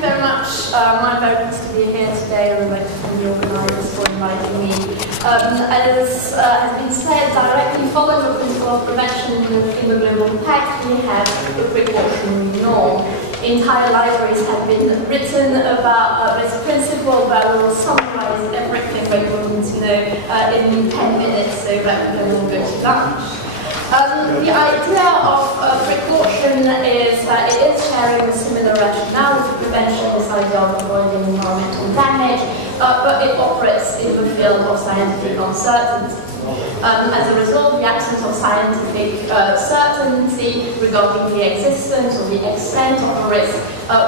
you very much. I'm very pleased to be here today. I'm going to thank the organisers for inviting me. As has been said, directly following the principle of prevention in the Global Pact, we have the precautionary norm. Entire libraries have been written about this principle, but I will summarize everything that you want to know in 10 minutes so that we can all go to lunch. The idea of precaution is that it is sharing a similar rationale to prevention, this idea of avoiding environmental damage, but it operates in the field of scientific uncertainty. As a result, the absence of scientific certainty regarding the existence or the extent of a risk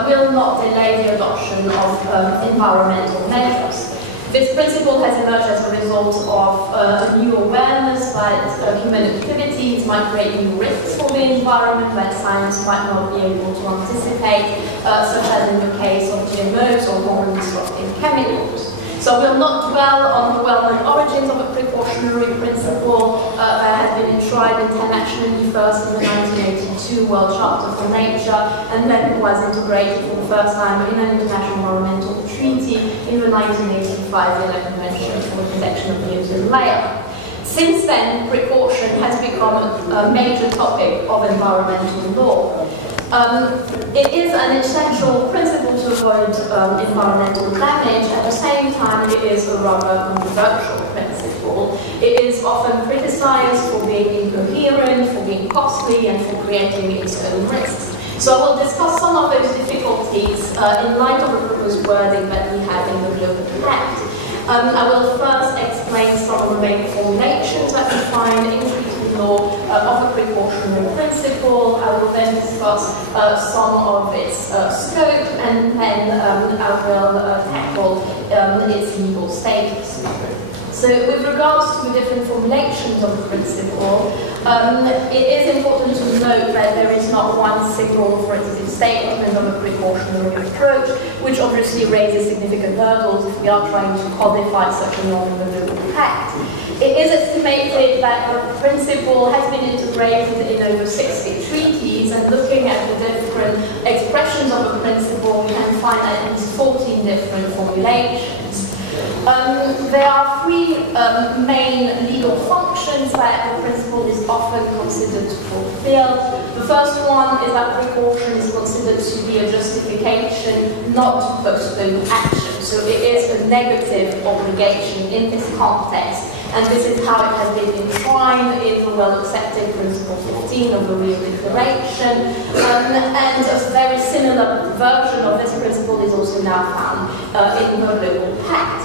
will not delay the adoption of environmental measures. This principle has emerged as a result of a new awareness that human activities might create new risks for the environment that science might not be able to anticipate, such as in the case of GMOs or hormone-disrupting chemicals. So we'll not dwell on the well-known origins of a precautionary principle that has been enshrined internationally first in the 1982 World Charter for Nature, and then was integrated for the first time in an international environmental treaty in the 1985 Vienna Convention for the Protection of the Ozone Layer. Since then, precaution has become a major topic of environmental law. It is an essential principle to avoid environmental damage. At the same time, it is a rather controversial principle. It is often criticized for being incoherent, for being costly, and for creating its own risks. So I will discuss some of those difficulties in light of the proposed wording that we have in the Global Pact. I will first explain some of the main formulations that we find in treaty law of the precautionary principle. I will then discuss some of its scope, and then I will tackle its legal status. So with regards to the different formulations of the principle, it is important to note that there is not one single authoritative statement of a precautionary approach, which obviously raises significant hurdles if we are trying to codify such a norm in the Global Pact. It is estimated that the principle has been integrated in over 60 treaties, and looking at the different expressions of the principle, we can find at least 14 different formulations. There are three main legal functions that the principle is often considered to fulfill. The first one is that precaution is considered to be a justification not to postpone action. So it is a negative obligation in this context, and this is how it has been enshrined in the well-accepted Principle 15 of the Rio Declaration, and a very similar version of this principle is also now found in the Global Pact.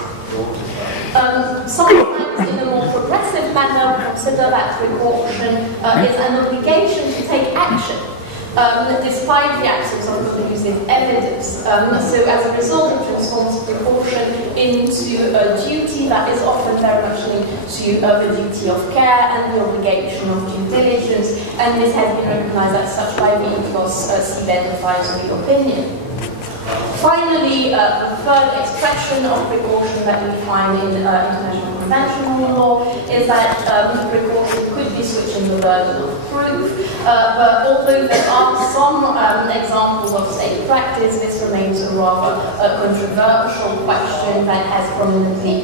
Sometimes in a more progressive manner, consider that precaution is an obligation to take action, despite the absence of conclusive evidence. So as a result, it transforms precaution into a duty that is often very much linked to the duty of care and the obligation of due diligence, and this has been recognized as such by the ECOS seabed advisory opinion. Finally, the third expression of precaution that we find in international conventional law is that precaution could be switching the burden of proof, but although there are some examples of state practice, this remains a rather controversial question that has prominently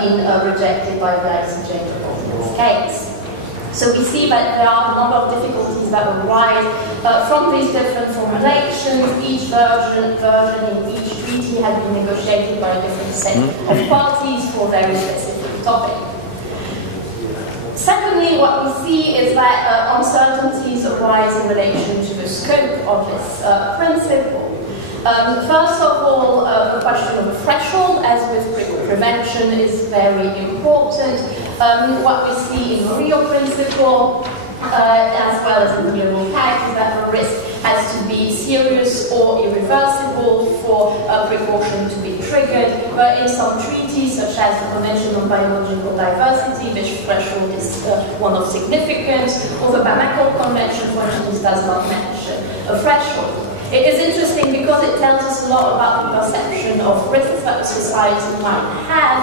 been rejected by the ICJ in this case. So we see that there are a number of difficulties that arise from these different formulations. Each version in each treaty has been negotiated by a different set of parties for very specific topic. Secondly, what we see is that uncertainties arise in relation to the scope of this principle. First of all, the question of the threshold, as with prevention, is very important. What we see in the Rio Principle, as well as in the Global Pact, is that the risk has to be serious or irreversible for precaution to be triggered. But in some treaties, such as the Convention on Biological Diversity, this threshold is one of significance, or the Bamako Convention, for instance, does not mention a threshold. It is interesting because it tells us a lot about the perception of risks that society might have,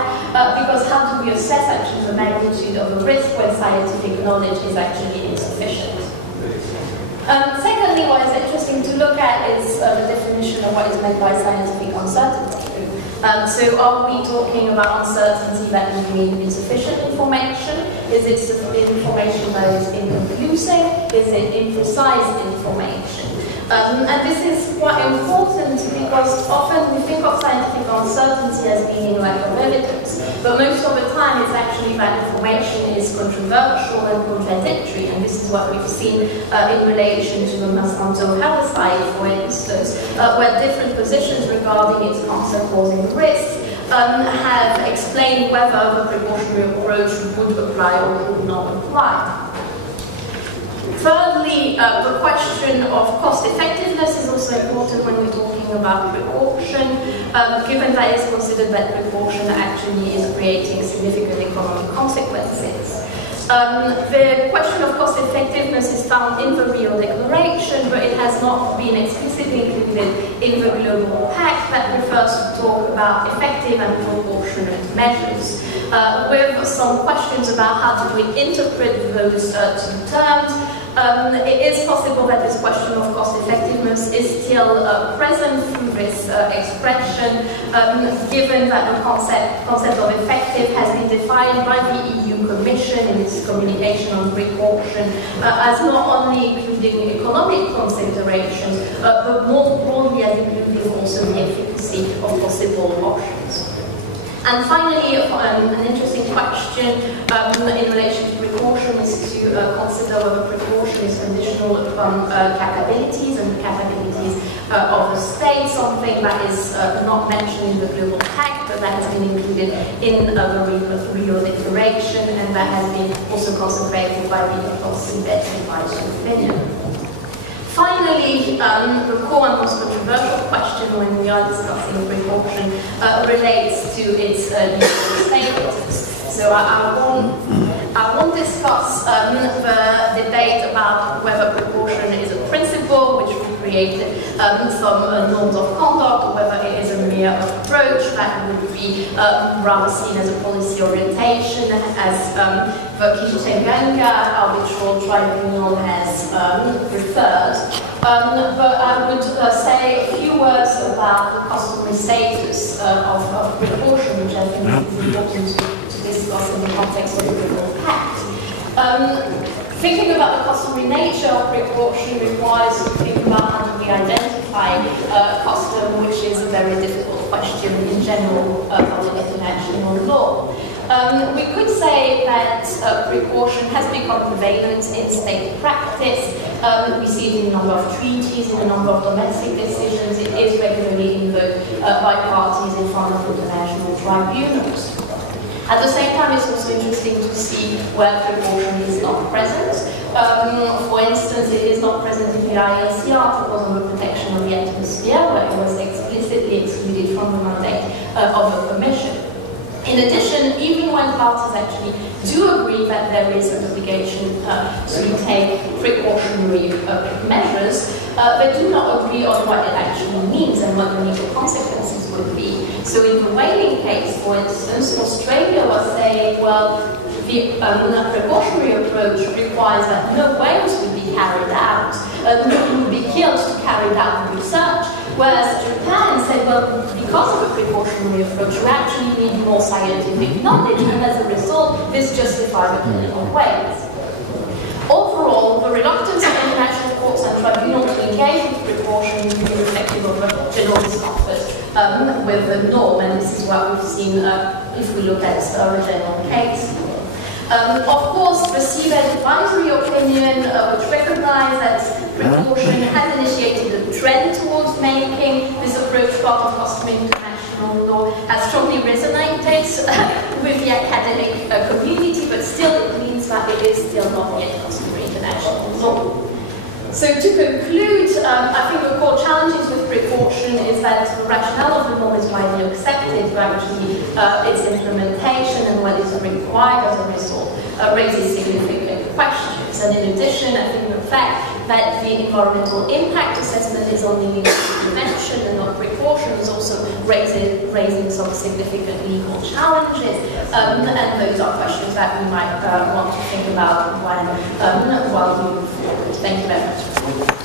because how do we assess actually the magnitude of a risk when scientific knowledge is actually insufficient? Secondly, what is interesting to look at is the definition of what is meant by scientific uncertainty. So are we talking about uncertainty that would mean insufficient information? Is it information that is inconclusive? Is it imprecise information? And this is quite important because often we think of scientific uncertainty as being lack of evidence, but most of the time it's actually that information is controversial and contradictory, and this is what we've seen in relation to the mental health side, for instance, where different positions regarding its cancer causing risks have explained whether the precautionary approach would apply or would not apply. Thirdly, the question of cost effectiveness is also important when we're talking about precaution, given that it's considered that precaution actually is creating significant economic consequences. The question of cost effectiveness is found in the Rio Declaration, but it has not been explicitly included in the Global Pact that prefers to talk about effective and proportionate measures, with some questions about how do we interpret those two terms. It is possible that this question of cost effectiveness is still present through this expression, given that the concept of effective has been defined by the EU Commission in its communication on precaution as not only including economic considerations, but more broadly as including also the efficacy of possible options. And finally, an interesting question in relation to precaution is to consider whether precaution is conditional upon capabilities and the capabilities of the state, something that is not mentioned in the Global Pact, but that has been included in the Rio Declaration, and that has been also contemplated by the Tibet advisory opinion. Finally, the core and most controversial question when we are discussing precaution relates to its legal status. So I won't discuss the debate about whether precaution is a principle which we created some norms of conduct, or whether it is a mere approach that would be rather seen as a policy orientation, as the Kitchengenga Arbitral Tribunal has referred. But I would say a few words about the customary status of precaution, which I think is important to discuss in the context of the Global Pact. Thinking about the customary nature of precaution requires to think about how do we identify custom, which is a very difficult question in general of international law. We could say that precaution has become prevalent in state practice. We see it in a number of treaties, in a number of domestic decisions. It is regularly invoked by parties in front of international tribunals. At the same time, it's also interesting to see where precaution is not present. For instance, it is not present in the IAC articles on the protection of the atmosphere, where it was explicitly excluded from the mandate of the Commission. In addition, even when parties actually do agree that there is an obligation to take precautionary measures, they do not agree on what it actually means and what the legal consequences would be. So in the whaling case, for instance, Australia was saying, well, the precautionary approach requires that no whales would be carried out, no would be killed to carry out research, whereas Japan said, well, because of the precautionary approach, you actually need more scientific knowledge, and as a result, this justifies the killing of whales. Overall, the reluctance of international courts and tribunals to engage with precaution is reflective of the general discomfort with the norm, and this is what we've seen if we look at the general case. Of course, the Seabed advisory opinion, which recognized that precaution has initiated a trend towards making this approach part of customary international law, has strongly resonated with the academic community, but still it means that it is still not yet customary international law. So to conclude, I think the core challenges with precaution is that the rationale of the norm is widely accepted, but actually its implementation and what is required as a result raises significant questions. And in addition, I think the fact that the environmental impact assessment is only linked to prevention and not precaution is also raising some significant legal challenges. And those are questions that we might want to think about while moving forward. Thank you very much. Merci beaucoup.